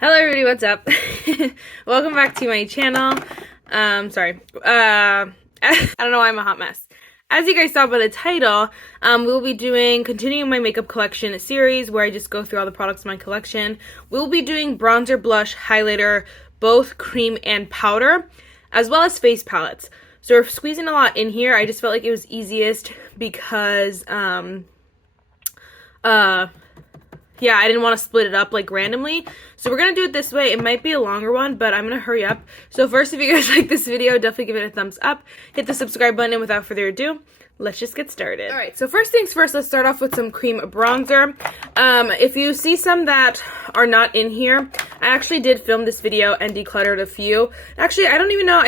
Hello everybody, what's up? Welcome back to my channel. Sorry. I don't know why I'm a hot mess. As you guys saw by the title, we'll be continuing my makeup collection series where I just go through all the products in my collection. We'll be doing bronzer, blush, highlighter, both cream and powder, as well as face palettes. So we're squeezing a lot in here. I just felt like it was easiest because, yeah, I didn't want to split it up like randomly. So we're going to do it this way. It might be a longer one, but I'm going to hurry up. So first, if you guys like this video, definitely give it a thumbs up. Hit the subscribe button, and without further ado, let's just get started. Alright, so first things first, let's start off with some cream bronzer. If you see some that are not in here, I actually did film this video and decluttered a few. Actually, I don't even know.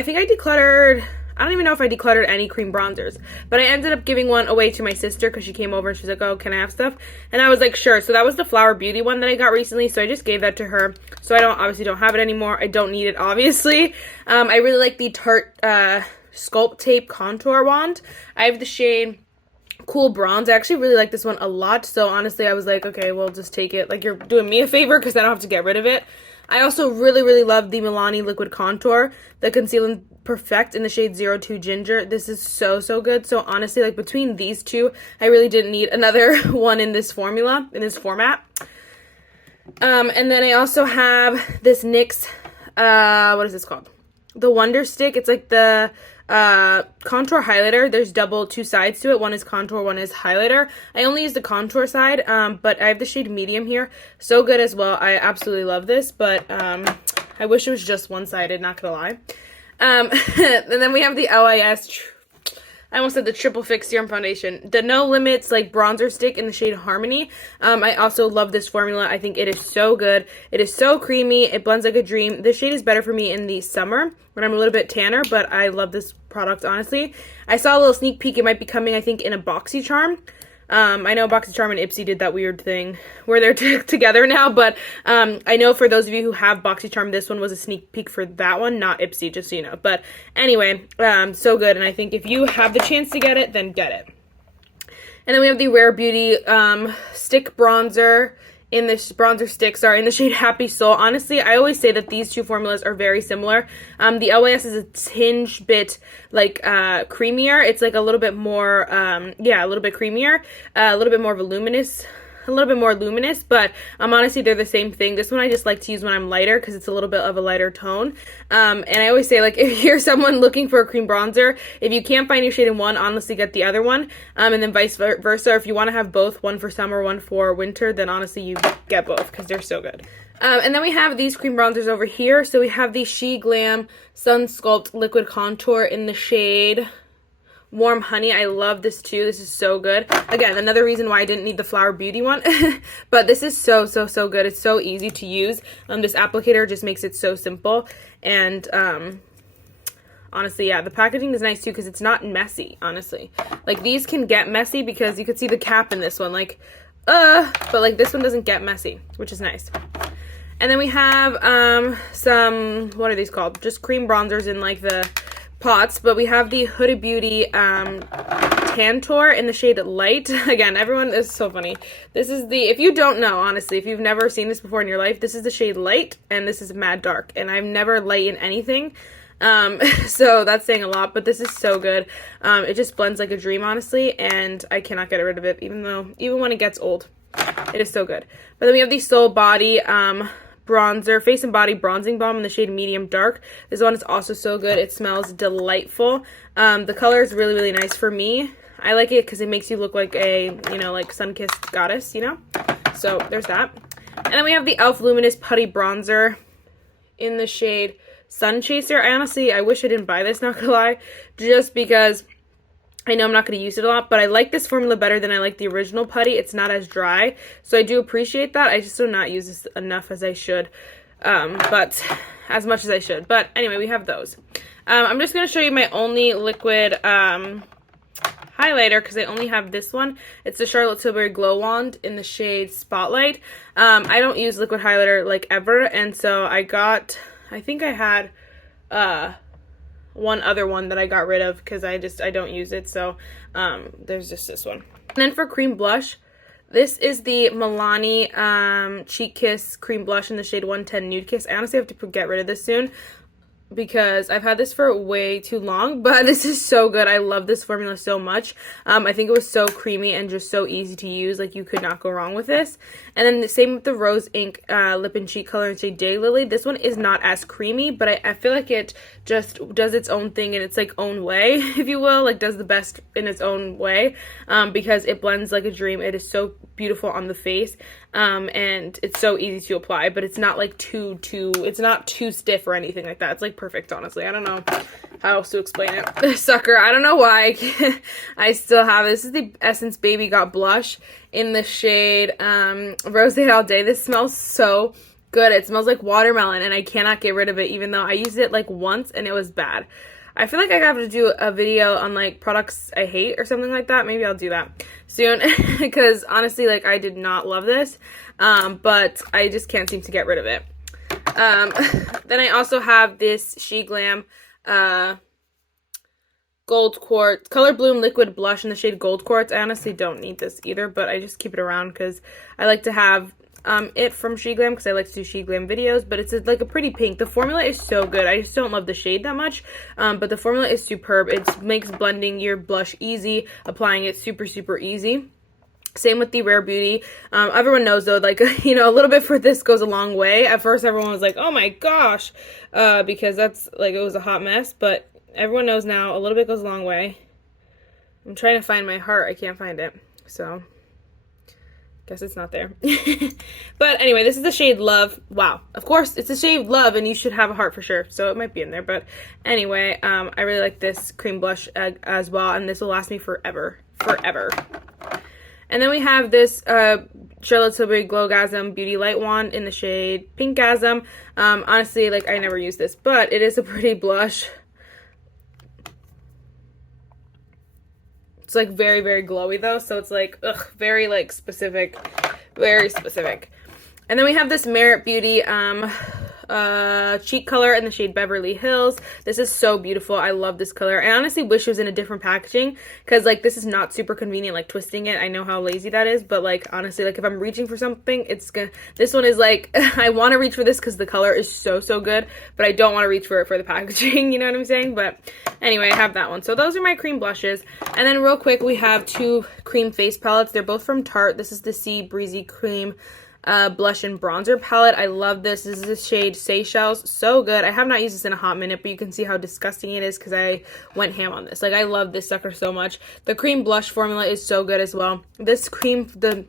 I don't even know if I decluttered any cream bronzers, but I ended up giving one away to my sister because she came over and she's like, oh, can I have stuff? And I was like, sure. So that was the Flower Beauty one that I got recently, so I just gave that to her. So I obviously don't have it anymore. I don't need it, obviously. I really like the Tarte Sculpt Tape Contour Wand. I have the shade Cool Bronze. I actually really like this one a lot, so honestly I was like, okay, well, just take it. Like, you're doing me a favor because I don't have to get rid of it. I also really love the Milani Liquid Contour, the Conceal and Perfect in the shade 02 Ginger. This is so good. So honestly, like, between these two, I really didn't need another one in this formula, in this format. And then I also have this NYX, what is this called? The Wonder Stick. It's like the contour highlighter. There's two sides to it. One is contour, one is highlighter. I only use the contour side, but I have the shade medium here. So good as well. I absolutely love this, but I wish it was just one-sided, not gonna lie. And then we have the LIS, I almost said the Triple Fix Serum Foundation. The No Limits, like, bronzer stick in the shade Harmony. I also love this formula. I think it is so good. It is so creamy. It blends like a dream. This shade is better for me in the summer when I'm a little bit tanner, but I love this product, honestly. I saw a little sneak peek. It might be coming, I think, in a BoxyCharm. I know BoxyCharm and Ipsy did that weird thing where they're together now, but I know for those of you who have BoxyCharm, this one was a sneak peek for that one, not Ipsy, just so you know. But anyway, so good, and I think if you have the chance to get it, then get it. And then we have the Rare Beauty stick bronzer in this in the shade Happy Soul. Honestly, I always say that these two formulas are very similar. The LYS is a tinge bit like creamier. It's like a little bit more yeah, a little bit creamier, a little bit more voluminous, a little bit more luminous, but honestly they're the same thing. This one I just like to use when I'm lighter because it's a little bit of a lighter tone. And I always say, like, if you're someone looking for a cream bronzer, if you can't find your shade in one, honestly get the other one. And then vice versa, if you want to have both, one for summer, one for winter, then honestly you get both because they're so good. And then we have these cream bronzers over here. So we have the She Glam Sun Sculpt Liquid Contour in the shade Warm Honey. I love this too. This is so good. Again, another reason why I didn't need the Flower Beauty one. But this is so good. It's so easy to use. This applicator just makes it so simple. And honestly, yeah, the packaging is nice too because it's not messy, honestly. Like, these can get messy because you could see the cap in this one. Like, but like this one doesn't get messy, which is nice. And then we have some, what are these called? Just cream bronzers in like the pots, but we have the Huda Beauty Tantour in the shade Light. Again, everyone is so funny. This is the, if you don't know, honestly, if you've never seen this before in your life, this is the shade Light, and this is Mad Dark, and I've never light in anything. So that's saying a lot, but this is so good. It just blends like a dream, honestly, and I cannot get rid of it, even when it gets old. It is so good. But then we have the Soul Body bronzer, Face and Body Bronzing Balm in the shade Medium Dark. This one is also so good. It smells delightful. The color is really nice for me. I like it because it makes you look like a, you know, like sun-kissed goddess, you know? So there's that. And then we have the e.l.f. Luminous Putty Bronzer in the shade Sun Chaser. I wish I didn't buy this, not gonna lie, just because I know I'm not going to use it a lot, but I like this formula better than I like the original putty. It's not as dry, so I do appreciate that. I just do not use this enough as I should, but as much as I should. But anyway, we have those. I'm just going to show you my only liquid highlighter because I only have this one. It's the Charlotte Tilbury Glow Wand in the shade Spotlight. I don't use liquid highlighter like ever, and so I think I had one other one that I got rid of because I don't use it, so there's just this one. And then for cream blush, This is the Milani Cheek Kiss Cream Blush in the shade 110 Nude Kiss. I honestly have to get rid of this soon because I've had this for way too long, but this is so good. I love this formula so much. I think it was so creamy and just so easy to use. Like, you could not go wrong with this. And then the same with the Rose Ink Lip and Cheek color in shade Daylily. This one is not as creamy, but I feel like it just does its own thing in its like own way, if you will, like does the best in its own way, because it blends like a dream. It is so beautiful on the face, and it's so easy to apply, but it's not like it's not too stiff or anything like that. It's like perfect, honestly. I don't know how else to explain it. This sucker, I don't know why I still have it. This is the Essence Baby Got Blush in the shade Rose All Day. This smells so good. It smells like watermelon, and I cannot get rid of it, even though I used it like once and it was bad. I feel like I have to do a video on like products I hate or something like that. Maybe I'll do that soon because honestly, like, I did not love this, but I just can't seem to get rid of it. Then I also have this She Glam Gold Quartz Color Bloom Liquid Blush in the shade Gold Quartz. I honestly don't need this either, but I just keep it around because I like to have it from She Glam because I like to do She Glam videos, but it's like a pretty pink. The formula is so good. I just don't love the shade that much, but the formula is superb. It makes blending your blush easy, applying it super, super easy. Same with the Rare Beauty. Everyone knows though, like, you know, a little bit for this goes a long way. At first everyone was like, oh my gosh, because that's like, it was a hot mess, but everyone knows now a little bit goes a long way. I'm trying to find my heart. I can't find it, so guess it's not there. But anyway, this is the shade Love. Wow, of course it's the shade Love, and you should have a heart for sure, so it might be in there. But anyway, I really like this cream blush as well, and this will last me forever. And then we have this Charlotte Tilbury Glowgasm Beauty Light Wand in the shade Pinkgasm. Honestly, like, I never use this, but it is a pretty blush. It's like very, very glowy though, so it's like, ugh, very like specific, very specific. And then we have this Merit Beauty cheek color in the shade Beverly Hills. This is so beautiful. I love this color. I honestly wish it was in a different packaging because, like, this is not super convenient, like, twisting it. I know how lazy that is, but, like, honestly, like, if I'm reaching for something, it's gonna, this one is, like, I want to reach for this because the color is so, so good, but I don't want to reach for it for the packaging, you know what I'm saying? But anyway, I have that one. So those are my cream blushes. And then real quick, we have two cream face palettes. They're both from Tarte. This is the Sea Breezy Cream blush and bronzer palette. I love this. This is the shade Seychelles. So good. I have not used this in a hot minute, but you can see how disgusting it is because I went ham on this. Like, I love this sucker so much. The cream blush formula is so good as well. This cream, the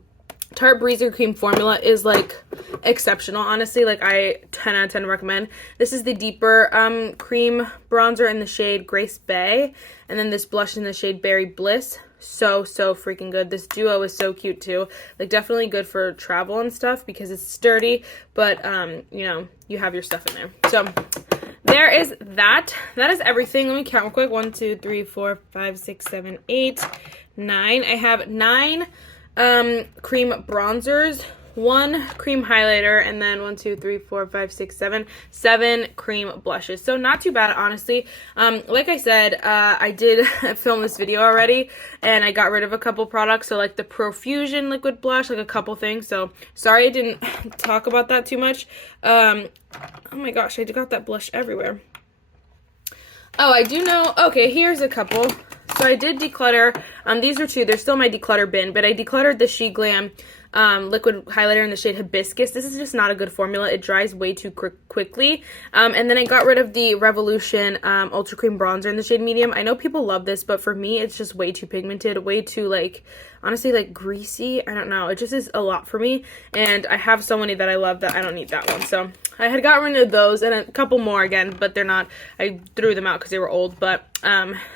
Tarte Breezer cream formula is like exceptional, honestly. Like, I 10 out of 10 recommend. This is the deeper cream bronzer in the shade Grace Bay, and then this blush in the shade Berry Bliss. So freaking good. This duo is so cute too. Like, definitely good for travel and stuff because it's sturdy, but you know, you have your stuff in there. So there is that. That is everything. Let me count real quick. 1, 2, 3, 4, 5, 6, 7, 8, 9. I have 9 cream bronzers, 1 cream highlighter, and then 1, 2, 3, 4, 5, 6, 7 cream blushes. So not too bad, honestly. Like I said, I did film this video already, and I got rid of a couple products. So like the Profusion liquid blush, like a couple things. So sorry I didn't talk about that too much. Oh my gosh, I got that blush everywhere. Oh, I do know. Okay, here's a couple. So I did declutter. These are 2. They're still my declutter bin, but I decluttered the She Glam liquid highlighter in the shade Hibiscus. This is just not a good formula. It dries way too quickly. And then I got rid of the Revolution Ultra Cream Bronzer in the shade Medium. I know people love this, but for me, it's just way too pigmented, way too, like, honestly, like, greasy. I don't know. It just is a lot for me. And I have so many that I love that I don't need that one. So I had gotten rid of those and a couple more again, but they're not, I threw them out because they were old. But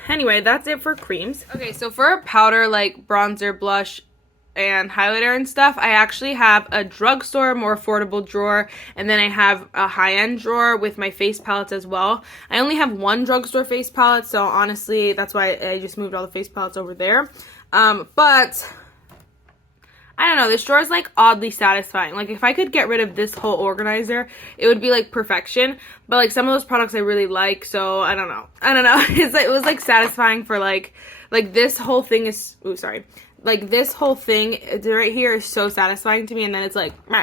anyway, that's it for creams. Okay, so for a powder, like bronzer, blush, and highlighter and stuff, I actually have a drugstore, more affordable drawer, and then I have a high-end drawer with my face palettes as well. I only have 1 drugstore face palette, so honestly, that's why I just moved all the face palettes over there. But I don't know, this drawer is like oddly satisfying. Like, if I could get rid of this whole organizer, it would be like perfection. But like, some of those products I really like, so I don't know. It was like satisfying for like this whole thing is, ooh, sorry. like this whole thing right here is so satisfying to me, and then it's like, you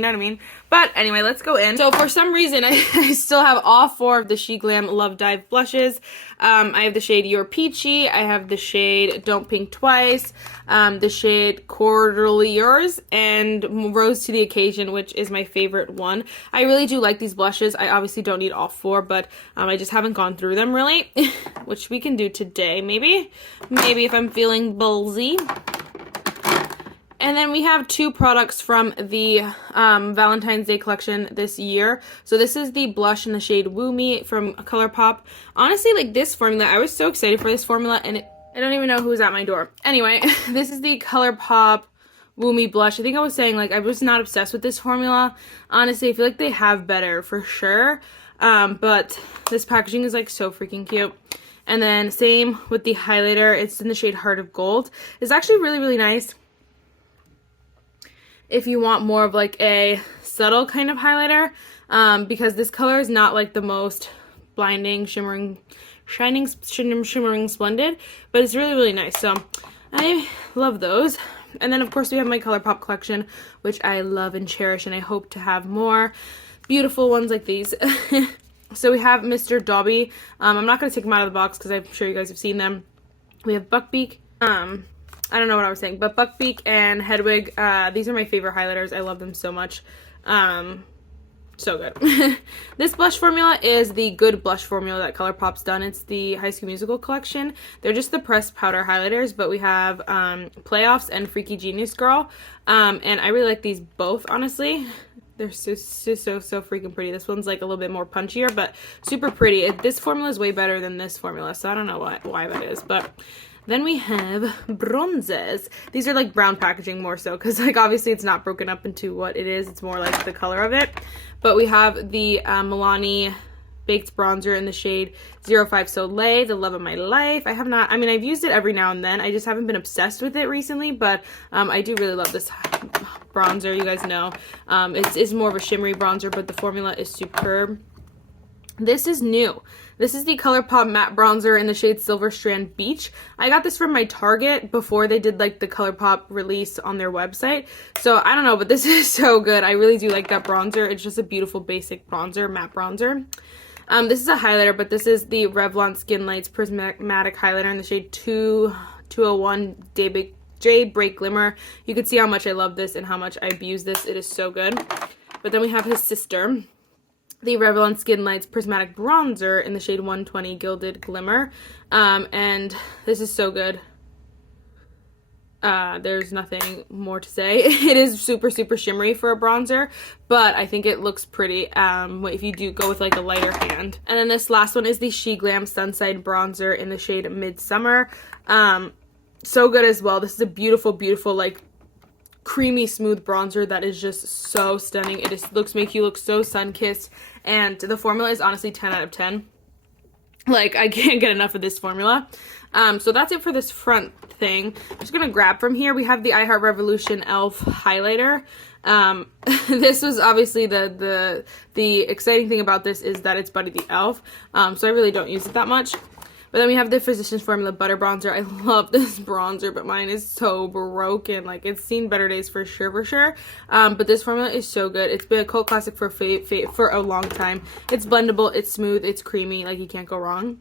know what I mean? But anyway, let's go in. So for some reason, I still have all 4 of the She Glam Love Dive blushes. I have the shade You're Peachy, I have the shade Don't Pink Twice, the shade Quarterly Yours, and Rose to the Occasion, which is my favorite one. I really do like these blushes. I obviously don't need all 4, but I just haven't gone through them really, which we can do today, maybe if I'm feeling ballsy. And then we have 2 products from the Valentine's Day collection this year. So this is the blush in the shade Woo Me from ColourPop. Honestly, like this formula, I was so excited for this formula, and I don't even know who's at my door. Anyway, this is the ColourPop Woo Me blush. I think I was saying, like, I was not obsessed with this formula. Honestly, I feel like they have better for sure. But this packaging is like so freaking cute. And then same with the highlighter. It's in the shade Heart of Gold. It's actually really, really nice if you want more of like a subtle kind of highlighter, because this color is not like the most blinding, shimmering, shimmering splendid, but it's really, really nice. So I love those. And then of course we have my ColourPop collection, which I love and cherish, and I hope to have more beautiful ones like these. So we have Mr. Dobby. I'm not going to take them out of the box because I'm sure you guys have seen them. We have Buckbeak. I don't know what I was saying, but Buckbeak and Hedwig, these are my favorite highlighters. I love them so much. So good. This blush formula is the good blush formula that ColourPop's done. It's the High School Musical collection. They're just the pressed powder highlighters, but we have Playoffs and Freaky Genius Girl. And I really like these both, honestly. They're so freaking pretty. This one's like a little bit more punchier, but super pretty. This formula is way better than this formula, so I don't know why that is, but... Then we have bronzes. These are like brown packaging more so, because like obviously it's not broken up into what it is. It's more like the color of it. But we have the Milani Baked Bronzer in the shade 05 Soleil, the love of my life. I've used it every now and then. I just haven't been obsessed with it recently, but I do really love this bronzer. You guys know. It's more of a shimmery bronzer, but the formula is superb. This is new. This is the ColourPop matte bronzer in the shade Silver Strand Beach. I got this from my Target before they did like the ColourPop release on their website. So I don't know, but this is so good. I really do like that bronzer. It's just a beautiful basic bronzer, matte bronzer. This is a highlighter, but this is the Revlon Skin Lights Prismatic Highlighter in the shade 201 Jade Break Glimmer. You can see how much I love this and how much I abuse this. It is so good. But then we have his sister, the Revlon Skin Lights Prismatic Bronzer in the shade 120 Gilded Glimmer. And this is so good. There's nothing more to say. It is super shimmery for a bronzer, but I think it looks pretty if you do go with like a lighter hand. And then this last one is the She Glam Sunside Bronzer in the shade Midsummer. So good as well. This is a beautiful like creamy smooth bronzer that is just so stunning. It just makes you look so sun-kissed, and the formula is honestly 10 out of 10. Like, I can't get enough of this formula. So that's it for this front thing. I'm just gonna grab from here. We have the I Heart Revolution e.l.f. highlighter. This was obviously the exciting thing about this is that it's Buddy the Elf. So I really don't use it that much. But then we have the Physicians Formula Butter Bronzer. I love this bronzer, but mine is so broken. Like, it's seen better days for sure. But this formula is so good. It's been a cult classic for a long time. It's blendable, it's smooth, it's creamy. Like, you can't go wrong.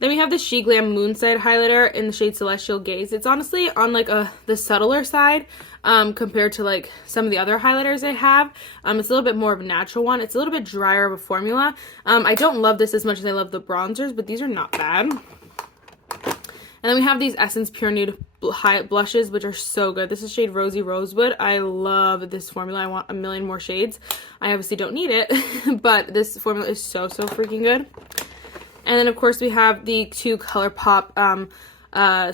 Then we have the She Glam Moonside highlighter in the shade Celestial Gaze. It's honestly on like the subtler side compared to like some of the other highlighters I have. It's a little bit more of a natural one. It's a little bit drier of a formula. I don't love this as much as I love the bronzers, but these are not bad. And then we have these Essence Pure Nude blushes, which are so good. This is shade Rosy Rosewood. I love this formula. I want a million more shades. I obviously don't need it, but this formula is so freaking good. And then, of course, we have the two ColourPop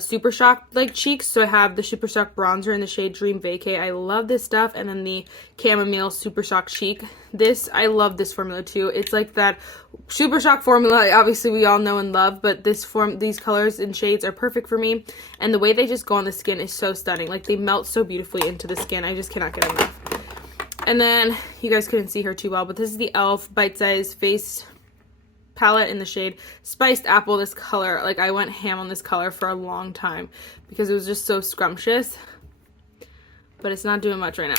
Super Shock like cheeks. So I have the Super Shock bronzer in the shade Dream Vacay. I love this stuff. And then the Chamomile Super Shock cheek. I love this formula too. It's like that Super Shock formula, obviously we all know and love, but these colors and shades are perfect for me. And the way they just go on the skin is so stunning. Like, they melt so beautifully into the skin. I just cannot get enough. And then, you guys couldn't see her too well, but this is the e.l.f. Bite Size Face palette in the shade Spiced Apple. This color, like I went ham on this color for a long time because it was just so scrumptious. But it's not doing much right now.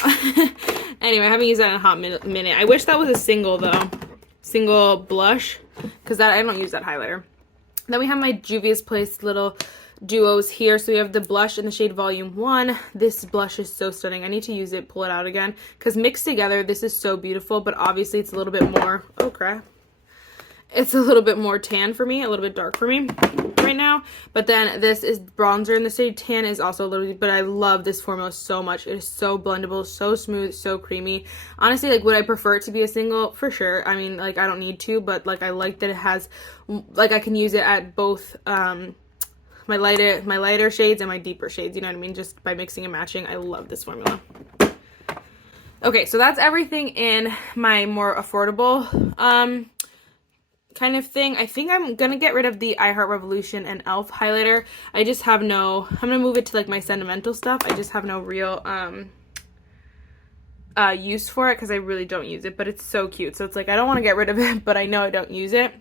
Anyway, I haven't used that in a hot minute. I wish that was a single though. Single blush. Because I don't use that highlighter. Then we have my Juvia's Place little duos here. So we have the blush in the shade Volume 1. This blush is so stunning. I need to use it, pull it out again. Because mixed together, this is so beautiful. But obviously it's a little bit more... Oh, crap. It's a little bit more tan for me, a little bit dark for me right now. But then this is bronzer in the shade Tan is also a little bit, but I love this formula so much. It is so blendable, so smooth, so creamy. Honestly, like, would I prefer it to be a single? For sure. I mean, like, I don't need to, but like, I like that it has, like, I can use it at both my lighter shades and my deeper shades, you know what I mean? Just by mixing and matching. I love this formula. Okay, so that's everything in my more affordable kind of thing. I think I'm gonna get rid of the I Heart Revolution and e.l.f. highlighter. I just have no, I'm gonna move it to like my sentimental stuff. I just have no real use for it because I really don't use it, but it's so cute. So it's like I don't want to get rid of it, but I know I don't use it.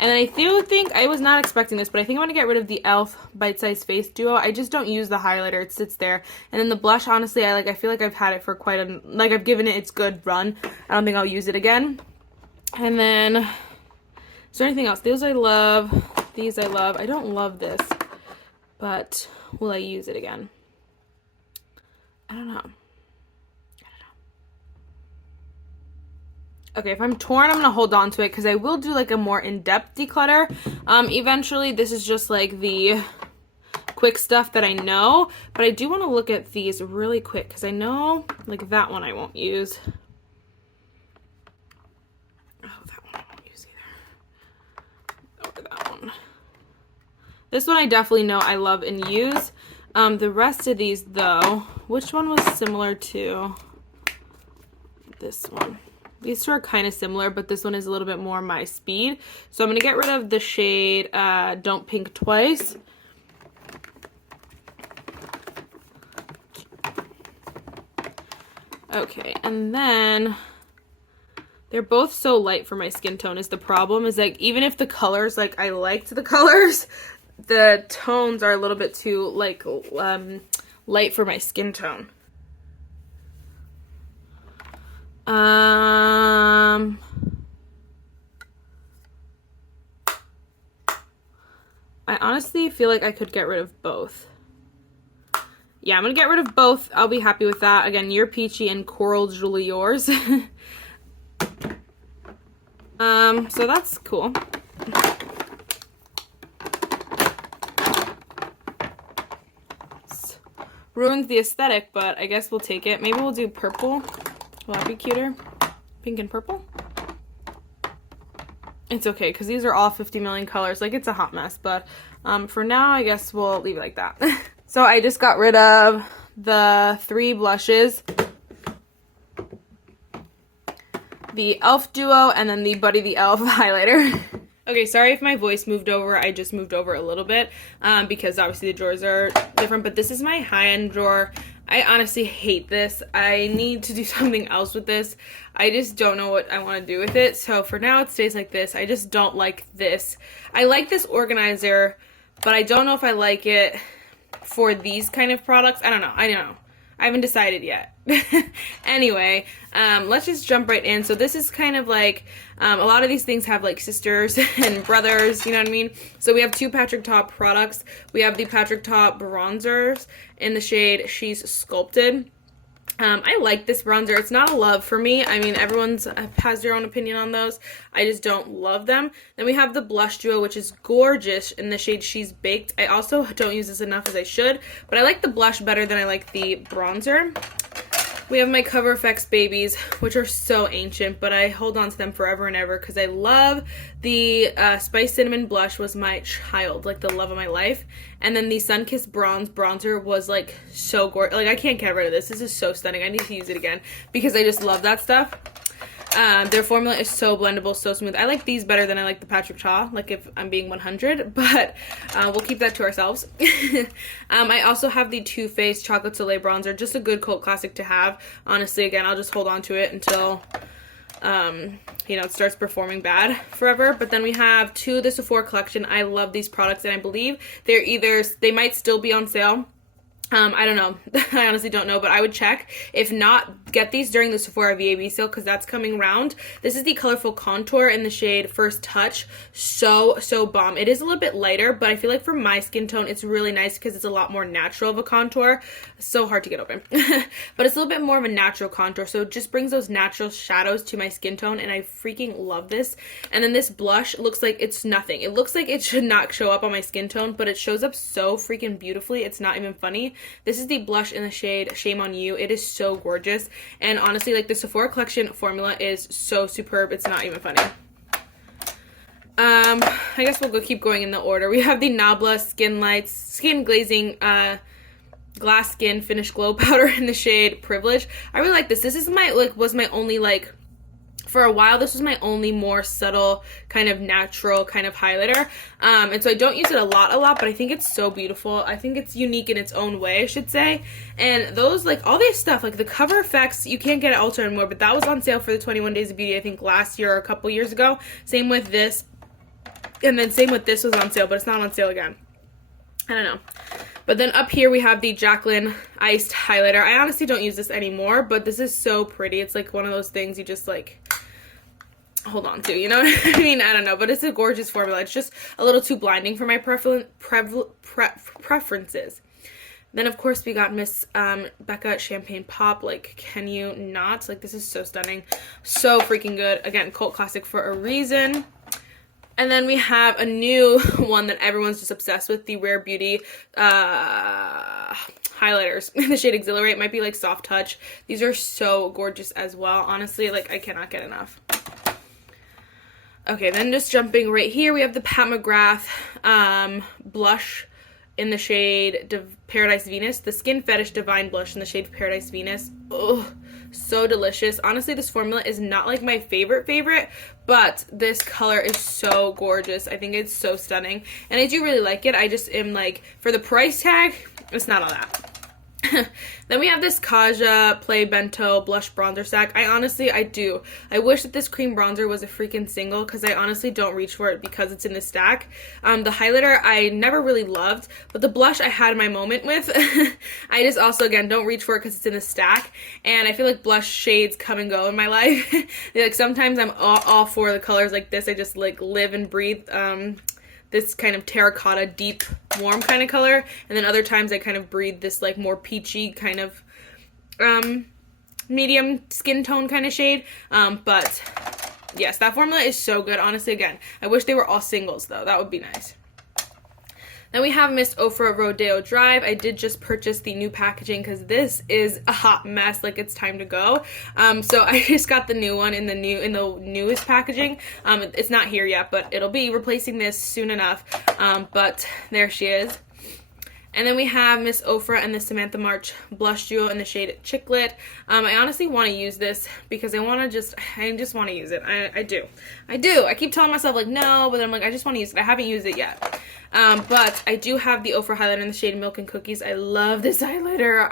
And I do think, I was not expecting this, but I think I'm going to get rid of the e.l.f. Bite Size Face Duo. I just don't use the highlighter. It sits there. And then the blush, honestly, I feel like I've had it for quite a, like I've given it its good run. I don't think I'll use it again. And then... Is there anything else? These I love. These I love. I don't love this, but will I use it again? I don't know. Okay, if I'm torn, I'm going to hold on to it because I will do like a more in-depth declutter. Eventually, this is just like the quick stuff that I know, but I do want to look at these really quick because I know like that one I won't use. This one I definitely know I love and use. The rest of these though, which one was similar to this one? These two are kind of similar, but this one is a little bit more my speed. So I'm going to get rid of the shade Don't Pink Twice. Okay, and then they're both so light for my skin tone is the problem. Is like, even if the colors, like I liked the colors, the tones are a little bit too like light for my skin tone. I honestly feel like I could get rid of both. Yeah, I'm gonna get rid of both. I'll be happy with that. Again, You're Peachy and Coral Julie Yours. So that's cool. Ruins the aesthetic, but I guess we'll take it. Maybe we'll do purple. Will that be cuter? Pink and purple? It's okay, because these are all 50 million colors. Like, it's a hot mess, but for now, I guess we'll leave it like that. So I just got rid of the 3 blushes. The e.l.f. duo, and then the Buddy the Elf highlighter. Okay, sorry if my voice moved over. I just moved over a little bit because obviously the drawers are different, but this is my high-end drawer. I honestly hate this. I need to do something else with this. I just don't know what I want to do with it. So for now, it stays like this. I just don't like this. I like this organizer, but I don't know if I like it for these kind of products. I don't know. I haven't decided yet. Anyway, let's just jump right in. So this is kind of like, a lot of these things have like sisters and brothers, you know what I mean? So we have 2 Patrick Ta products. We have the Patrick Ta bronzers in the shade She's Sculpted. I like this bronzer. It's not a love for me. I mean, everyone's has their own opinion on those. I just don't love them. Then we have the blush duo, which is gorgeous in the shade She's Baked. I also don't use this enough as I should, but I like the blush better than I like the bronzer. We have my Cover FX babies, which are so ancient, but I hold on to them forever and ever because I love the Spice Cinnamon blush was my child, like the love of my life. And then the Sunkissed Bronze bronzer was like so gorgeous. Like, I can't get rid of this. This is so stunning. I need to use it again because I just love that stuff. Their formula is so blendable, so smooth. I like these better than I like the Patrick Ta, like if I'm being 100, but we'll keep that to ourselves. I also have the Too Faced Chocolate Soleil bronzer, just a good cult classic to have. Honestly, again, I'll just hold on to it until you know, it starts performing bad forever. But then we have two of the Sephora collection. I love these products, and I believe they might still be on sale. I don't know. I honestly don't know, but I would check. If not, get these during the Sephora VAB sale because that's coming around. This is the Colorful Contour in the shade First Touch. So bomb. It is a little bit lighter, but I feel like for my skin tone, it's really nice because it's a lot more natural of a contour. So hard to get open. But it's a little bit more of a natural contour, so it just brings those natural shadows to my skin tone, and I freaking love this. And then this blush looks like it's nothing. It looks like it should not show up on my skin tone, but it shows up so freaking beautifully. It's not even funny. This is the blush in the shade Shame on You. It is so gorgeous. And honestly, like, the Sephora collection formula is so superb. It's not even funny. I guess we'll keep going in the order. We have the Nabla Skin Glazing Glass Skin Finish Glow Powder in the shade Privilege. I really like this. This is was my only, like, for a while, this was my only more subtle, kind of natural kind of highlighter. And so I don't use it a lot, but I think it's so beautiful. I think it's unique in its own way, I should say. And those, like, all this stuff, like the Cover FX, you can't get it Ulta anymore, but that was on sale for the 21 Days of Beauty, I think last year or a couple years ago. Same with this. And then same with this was on sale, but it's not on sale again. I don't know. But then up here we have the Jaclyn Iced Highlighter. I honestly don't use this anymore, but this is so pretty. It's like one of those things you just like hold on to, you know what I mean? I don't know, but it's a gorgeous formula. It's just a little too blinding for my preferences. Then of course we got Miss Becca Champagne Pop. Like, can you not? Like, this is so stunning. So freaking good. Again, cult classic for a reason. And then we have a new one that everyone's just obsessed with, the Rare Beauty highlighters in the shade Exhilarate. Might be like Soft Touch. These are so gorgeous as well. Honestly, like, I cannot get enough. Okay, then just jumping right here, we have the Pat McGrath blush in the shade Paradise Venus. The Skin Fetish Divine Blush in the shade Paradise Venus. Oh, so delicious. Honestly, this formula is not like my favorite, but this color is so gorgeous. I think it's so stunning, and I do really like it. I just am like, for the price tag, it's not all that. Then we have this Kaja Play Bento Blush Bronzer Stack. I wish that this cream bronzer was a freaking single, because I honestly don't reach for it because it's in the stack. The highlighter I never really loved, but the blush I had my moment with. I just also, again, don't reach for it because it's in the stack, and I feel like blush shades come and go in my life. Like, sometimes I'm all for the colors like this. I just like live and breathe this kind of terracotta, deep, warm kind of color. And then other times I kind of breathe this like more peachy kind of medium skin tone kind of shade. But yes, that formula is so good. Honestly, again, I wish they were all singles though. That would be nice. Then we have Miss Ofra Rodeo Drive. I did just purchase the new packaging because this is a hot mess. Like, it's time to go. So I just got the new one in the newest packaging. It's not here yet, but it'll be replacing this soon enough. But there she is. And then we have Miss Ofra and the Samantha March Blush Duo in the shade Chicklet. I honestly want to use this because I just want to use it. I do. I keep telling myself, like, no, but then I'm like, I just want to use it. I haven't used it yet. But I do have the Ofra highlighter in the shade Milk and Cookies. I love this highlighter.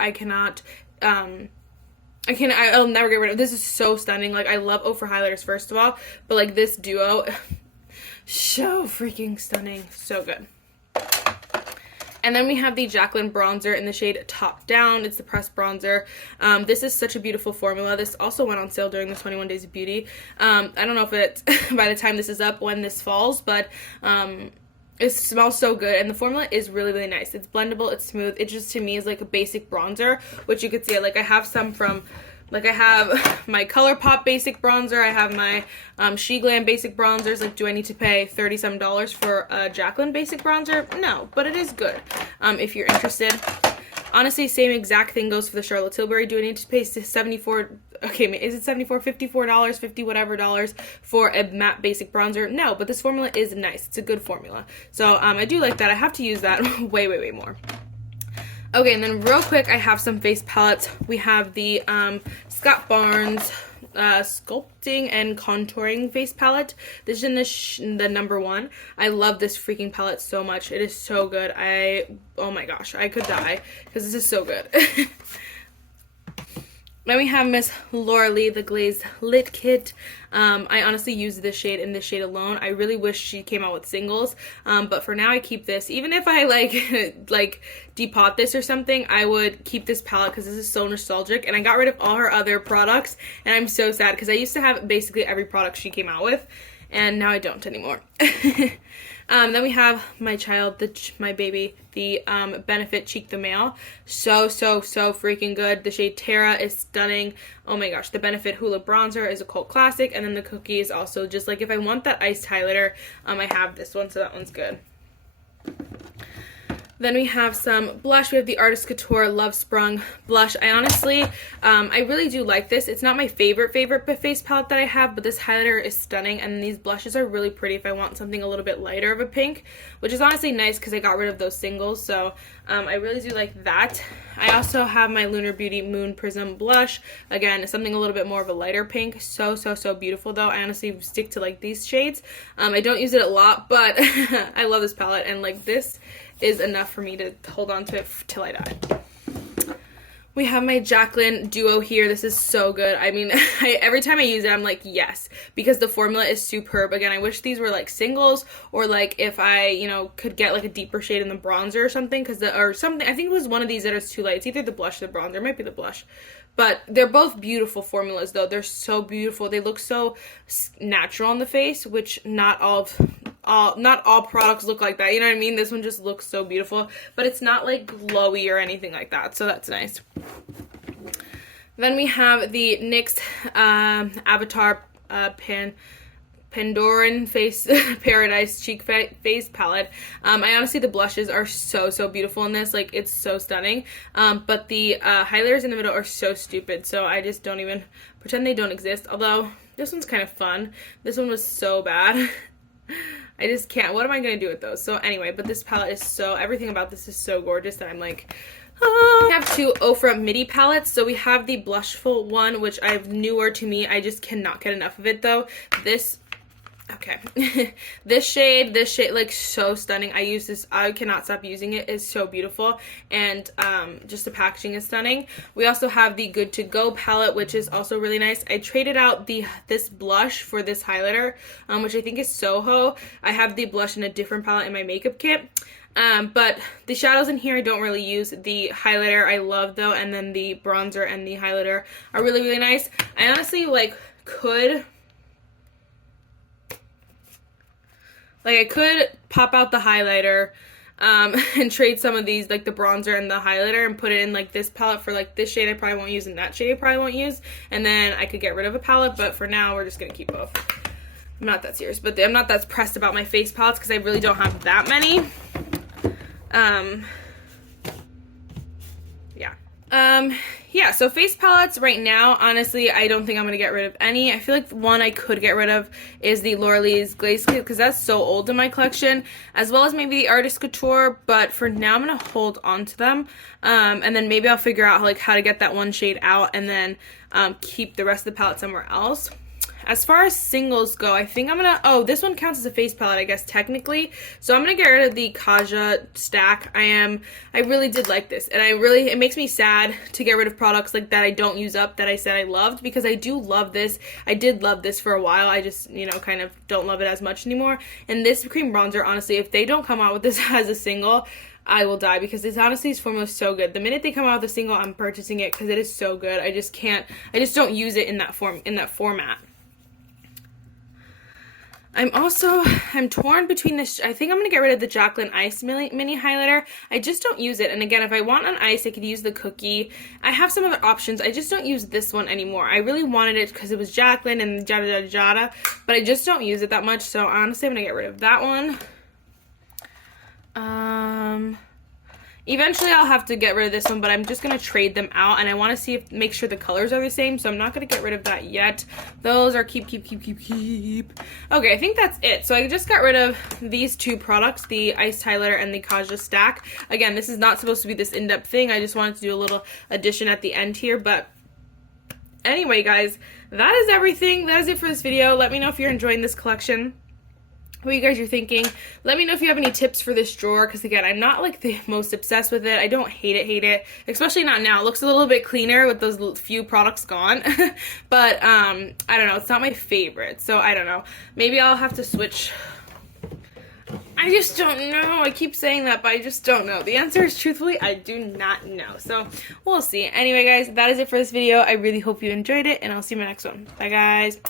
I'll never get rid of it. This is so stunning. Like, I love Ofra highlighters, first of all, but like this duo, so freaking stunning. So good. And then we have the Jaclyn bronzer in the shade Top Down. It's the pressed bronzer. This is such a beautiful formula. This also went on sale during the 21 Days of Beauty. I don't know if it, by the time this is up, when this falls, but it smells so good, and the formula is really, really nice. It's blendable, it's smooth. It just, to me, is like a basic bronzer, which you could see, like, I have some from, like, I have my ColourPop basic bronzer, I have my She Glam basic bronzers. Like, do I need to pay $30-some for a Jaclyn basic bronzer? No, but it is good if you're interested. Honestly, same exact thing goes for the Charlotte Tilbury. Do I need to pay $74? Okay, is it $74, $54, 50 whatever dollars for a matte basic bronzer? No, but this formula is nice. It's a good formula. So I do like that. I have to use that way, way, way more. Okay, and then real quick, I have some face palettes. We have the Scott Barnes Sculpting and Contouring Face Palette. This is in the number 1. I love this freaking palette so much. It is so good. Oh my gosh, I could die because this is so good. Then we have Miss Laura Lee, the Glazed Lit Kit. I honestly use this shade and this shade alone. I really wish she came out with singles, but for now I keep this. Even if I like depot this or something, I would keep this palette because this is so nostalgic, and I got rid of all her other products, and I'm so sad because I used to have basically every product she came out with, and now I don't anymore. Then we have my child, my baby, the Benefit Cheek the Male. So freaking good. The shade Terra is stunning. Oh my gosh, the Benefit Hula Bronzer is a cult classic. And then the Cookie is also just like, if I want that iced highlighter, I have this one, so that one's good. Then we have some blush. We have the Artist Couture Love Sprung blush. I honestly, I really do like this. It's not my favorite face palette that I have, but this highlighter is stunning, and these blushes are really pretty if I want something a little bit lighter of a pink, which is honestly nice because I got rid of those singles, so I really do like that. I also have my Lunar Beauty Moon Prism blush. Again, something a little bit more of a lighter pink. So beautiful though. I honestly stick to like these shades. I don't use it a lot, but I love this palette, and like this is enough for me to hold on to it till I die. We have my Jaclyn Duo here. This is so good. I mean, every time I use it, I'm like, yes, because the formula is superb. Again, I wish these were like singles, or like if I, you know, could get like a deeper shade in the bronzer or something, or something. I think it was one of these that is too light. It's either the blush or the bronzer. It might be the blush. But they're both beautiful formulas, though. They're so beautiful. They look so natural on the face, which not all products look like that. You know what I mean? This one just looks so beautiful, but it's not like glowy or anything like that. So that's nice. Then we have the NYX Avatar Pandoran Face Paradise Cheek Face Palette. I honestly, the blushes are so beautiful in this. Like, it's so stunning. But the highlighters in the middle are so stupid, so I just don't even pretend they don't exist. Although, this one's kind of fun. This one was so bad. I just can't. What am I going to do with those? So anyway, but this palette is everything about this is so gorgeous that I'm like, we have two Ofra midi palettes. So we have the blushful one, which I've newer to me. I just cannot get enough of it though. Okay. this shade, like, so stunning. I use this, I cannot stop using it. It's so beautiful, and just the packaging is stunning. We also have the Good to Go palette, which is also really nice. I traded out this blush for this highlighter, which I think is Soho. I have the blush in a different palette in my makeup kit. But the shadows in here I don't really use. The highlighter I love though, and then the bronzer and the highlighter are really nice. I honestly I could pop out the highlighter and trade some of these, like the bronzer and the highlighter, and put it in like this palette for like this shade I probably won't use and that shade I probably won't use, and then I could get rid of a palette, but for now we're just gonna keep both. I'm not that serious, but I'm not that pressed about my face palettes because I really don't have that many. Yeah, so face palettes right now, honestly, I don't think I'm going to get rid of any. I feel like one I could get rid of is the Laura Lee's Glaze Kit, because that's so old in my collection, as well as maybe the Artist Couture, but for now I'm going to hold on to them, and then maybe I'll figure out how to get that one shade out, and then keep the rest of the palette somewhere else. As far as singles go, I think I'm gonna, this one counts as a face palette, I guess, technically. So I'm gonna get rid of the Kaja stack. I really did like this, and it makes me sad to get rid of products like that I don't use up that I said I loved, because I do love this. I did love this for a while. I just, kind of don't love it as much anymore. And this cream bronzer, honestly, if they don't come out with this as a single, I will die, because this formula is so good. The minute they come out with a single, I'm purchasing it because it is so good. I just don't use it in that format. I'm torn between this. I think I'm going to get rid of the Jaclyn Ice Mini Highlighter. I just don't use it. And again, if I want an ice, I could use the Cookie. I have some other options. I just don't use this one anymore. I really wanted it because it was Jaclyn and jada, but I just don't use it that much. So honestly, I'm going to get rid of that one. Eventually I'll have to get rid of this one, but I'm just going to trade them out, and I want to make sure the colors are the same, so I'm not going to get rid of that yet. Those are keep. Okay, I think that's it. So I just got rid of these two products, the Iced Highlighter and the Kaja Stack. Again, this is not supposed to be this in-depth thing. I just wanted to do a little addition at the end here, but anyway, guys, that is everything. That is it for this video. Let me know if you're enjoying this collection. what you guys are thinking. Let me know if you have any tips for this drawer, because again, I'm not like the most obsessed with it. I don't hate it, especially not now. It looks a little bit cleaner with those few products gone. But I don't know, it's not my favorite, so I don't know. Maybe I'll have to switch. I just don't know. I keep saying that, but I just don't know. The answer is, truthfully, I do not know. So we'll see. Anyway, guys, that is it for this video. I really hope you enjoyed it, and I'll see you in my next one. Bye, guys.